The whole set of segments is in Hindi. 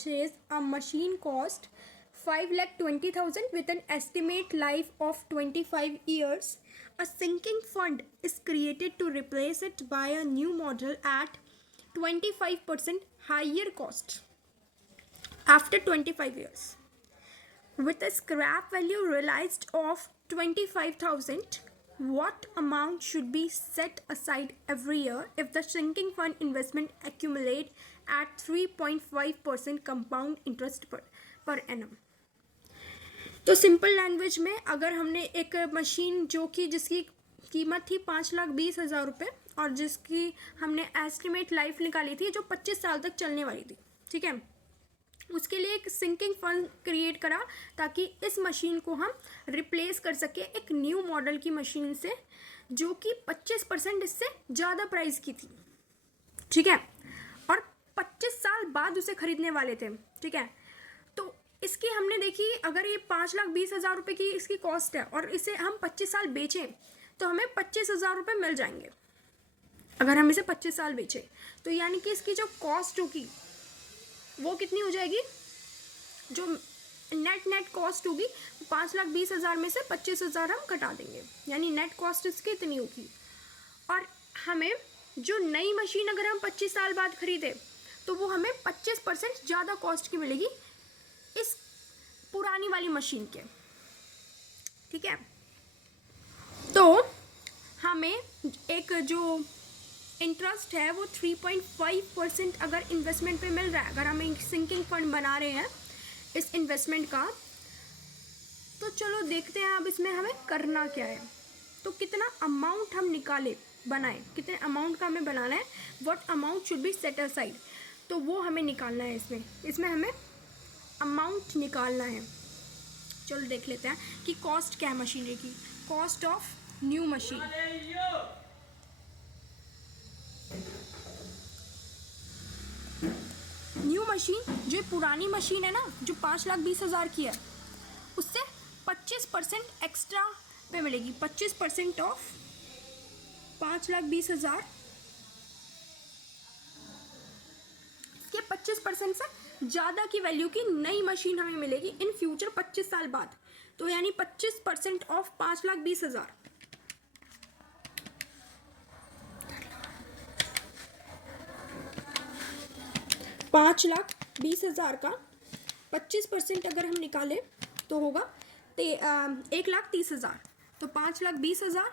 purchase a machine cost 5,20,000 with an estimate life of 25 years. A sinking fund is created to replace it by a new model at 25% higher cost after 25 years. With a scrap value realized of 25,000, what amount should be set aside every year if the sinking fund investment accumulate at 3.5% compound interest per annum? तो सिंपल लैंग्वेज में अगर हमने एक मशीन जो कि जिसकी कीमत थी 5,20,000 रुपये और जिसकी हमने एस्टिमेट लाइफ निकाली थी जो 25 साल तक चलने वाली थी, ठीक है, उसके लिए एक सिंकिंग फंड क्रिएट करा ताकि इस मशीन को हम रिप्लेस कर सके एक न्यू मॉडल की मशीन से जो कि 25% इससे ज़्यादा प्राइस की थी, ठीक है, और 25 साल बाद उसे खरीदने वाले थे, ठीक है। तो इसकी हमने देखी अगर ये 5,20,000 रुपये की इसकी कॉस्ट है और इसे हम 25 साल बेचें तो हमें 25,000 रुपये मिल जाएंगे अगर हम इसे 25 साल बेचें। तो यानी कि इसकी जो कॉस्ट होगी वो कितनी हो जाएगी, जो नेट कॉस्ट होगी 5,20,000 में से 25,000 हम कटा देंगे, यानी नेट कॉस्ट इसकी इतनी होगी। और हमें जो नई मशीन अगर हम 25 साल बाद खरीदे तो वो हमें 25% ज़्यादा कॉस्ट की मिलेगी इस पुरानी वाली मशीन के, ठीक है। तो हमें एक जो इंटरेस्ट है वो 3.5% अगर इन्वेस्टमेंट पे मिल रहा है, अगर हम एक सिंकिंग फंड बना रहे हैं इस इन्वेस्टमेंट का, तो चलो देखते हैं अब इसमें हमें करना क्या है। तो कितना अमाउंट हम बनाएं, कितने अमाउंट का हमें बनाना है, what amount should be set aside, तो वो हमें निकालना है। इसमें हमें अमाउंट निकालना है। चलो देख लेते हैं कि कॉस्ट क्या है मशीनरी की। Cost of new machine, new machine जो पुरानी मशीन है ना जो 5,20,000 की है उससे 25% एक्स्ट्रा पे मिलेगी। 25% ऑफ 5,20,000 के 25% से ज़्यादा की वैल्यू की नई मशीन हमें मिलेगी इन फ्यूचर 25 साल बाद। तो यानी 25% ऑफ 5,20,000, $5,20,000 का 25% अगर हम निकालें तो होगा 1,30,000। तो 5,20,000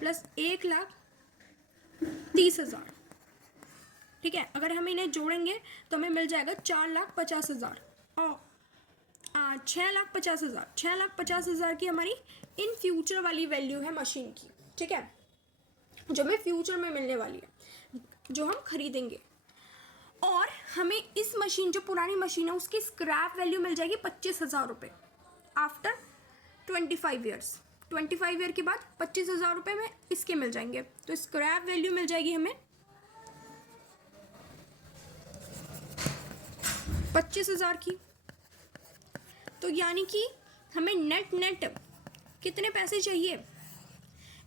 प्लस 1,30,000, ठीक है। अगर हम इन्हें जोड़ेंगे तो हमें मिल जाएगा 4,50,000 और 6,50,000। 6,50,000 की हमारी इन फ्यूचर वाली वैल्यू है मशीन की, ठीक है, जो हमें फ्यूचर में मिलने वाली है, जो हम खरीदेंगे। और हमें इस मशीन जो पुरानी मशीन है उसकी स्क्रैप वैल्यू मिल जाएगी 25,000 रुपये आफ्टर 25 ईयर्स। 25 ईयर के बाद 25,000 रुपये में इसके मिल जाएंगे। तो स्क्रैप वैल्यू मिल जाएगी हमें 25,000 की। तो यानी कि हमें नेट कितने पैसे चाहिए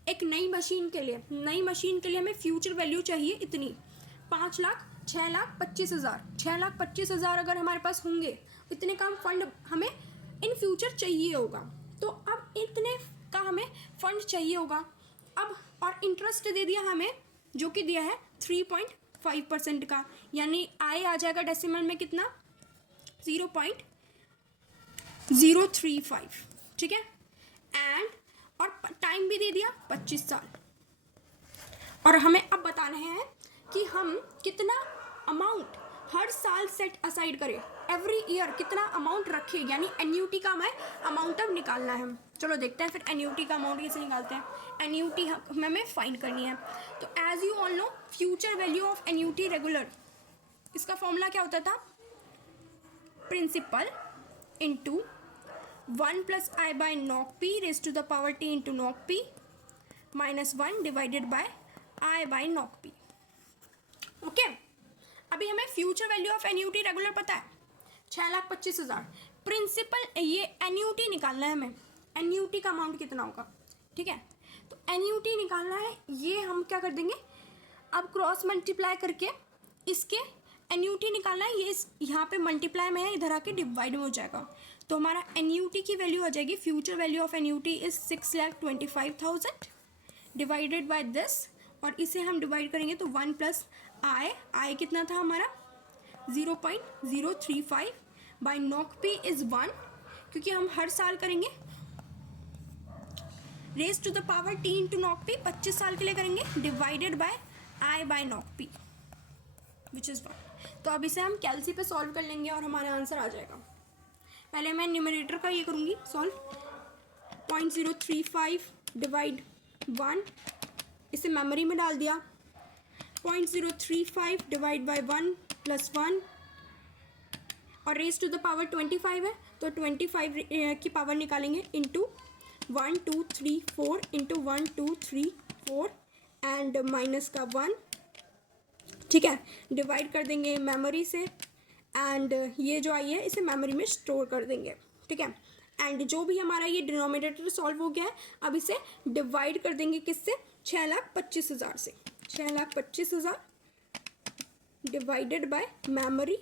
एक नई मशीन के लिए? नई मशीन के लिए हमें फ्यूचर वैल्यू चाहिए इतनी 6,25,000। 6,25,000 अगर हमारे पास होंगे इतने का फंड हमें इन फ्यूचर चाहिए होगा। तो अब इतने का हमें फंड चाहिए होगा अब, और इंटरेस्ट दे दिया हमें जो कि दिया है 3.5% का, यानी आय आ जाएगा डेसिमल में कितना 0.035, ठीक है। एंड और टाइम भी दे दिया 25 साल। और हमें अब बताना है कि हम कितना अमाउंट हर साल सेट असाइड करें, एवरी ईयर कितना अमाउंट रखें, यानी एन्यूटी का हमें अमाउंट अब निकालना है। चलो देखते हैं फिर एन्यूटी का अमाउंट कैसे निकालते हैं। एन्यूटी हमें फाइंड करनी है। तो as you all know future value of annuity regular, इसका फॉर्मूला क्या होता था, principal into 1 + I/Nocp raised to the power t into Nocp minus 1 divided by I/Nocp। Okay, अभी हमें future value of annuity regular पता है 6,25,000। प्रिंसिपल ये एन्यूटी निकालना है हमें, एन्यूटी का अमाउंट कितना होगा, ठीक है। तो एन्यूटी निकालना है, ये हम क्या कर देंगे अब क्रॉस मल्टीप्लाई करके इसके एन्यूटी निकालना है, ये यहाँ पे मल्टीप्लाई में है, इधर आके डिवाइड में हो जाएगा। तो हमारा एन्यूटी की वैल्यू आ जाएगी, future value of annuity is 6,25,000 divided by this, और इसे हम डिवाइड करेंगे तो 1 प्लस आई कितना था हमारा 0.035 बाय नॉक पी इज 1, क्योंकि हम हर साल करेंगे। Raise to the power T into नॉक पी 25 साल के लिए करेंगे, डिवाइडेड बाय आई बाय नॉक पी विच इज़ 1। तो अब इसे हम कैलसी पे सॉल्व कर लेंगे और हमारा आंसर आ जाएगा। पहले मैं न्यूमरेटर का ये करूँगी सॉल्व, 0.035 डिवाइड 1, इसे मेमोरी में डाल दिया, 0.035 डिवाइड बाय 1 प्लस 1, और रेज टू द पावर 25 है तो 25 की पावर निकालेंगे इंटू 1 2 3 4 इंटू 1 2 3 4 एंड माइनस का 1, ठीक है, डिवाइड कर देंगे मेमोरी से, एंड ये जो आई है इसे मेमोरी में स्टोर कर देंगे, ठीक है। एंड जो भी हमारा ये डिनोमिनेटर सॉल्व हो गया है, अब इसे डिवाइड कर देंगे किससे, 6,25,000 से, 6,25,000 डिवाइडेड बाय मेमोरी,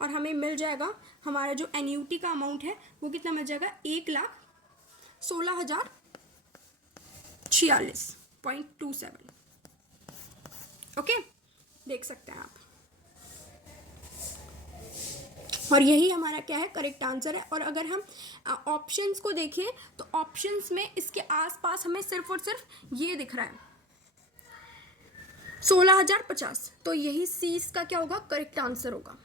और हमें मिल जाएगा हमारा जो एन्यूटी का अमाउंट है वो कितना मिल जाएगा, 1,16,046.27। ओके, देख सकते हैं आप, और यही हमारा क्या है, करेक्ट आंसर है। और अगर हम ऑप्शंस को देखें तो ऑप्शंस में इसके आसपास हमें सिर्फ और सिर्फ ये दिख रहा है 16,050, तो यही सी इसका क्या होगा, करेक्ट आंसर होगा।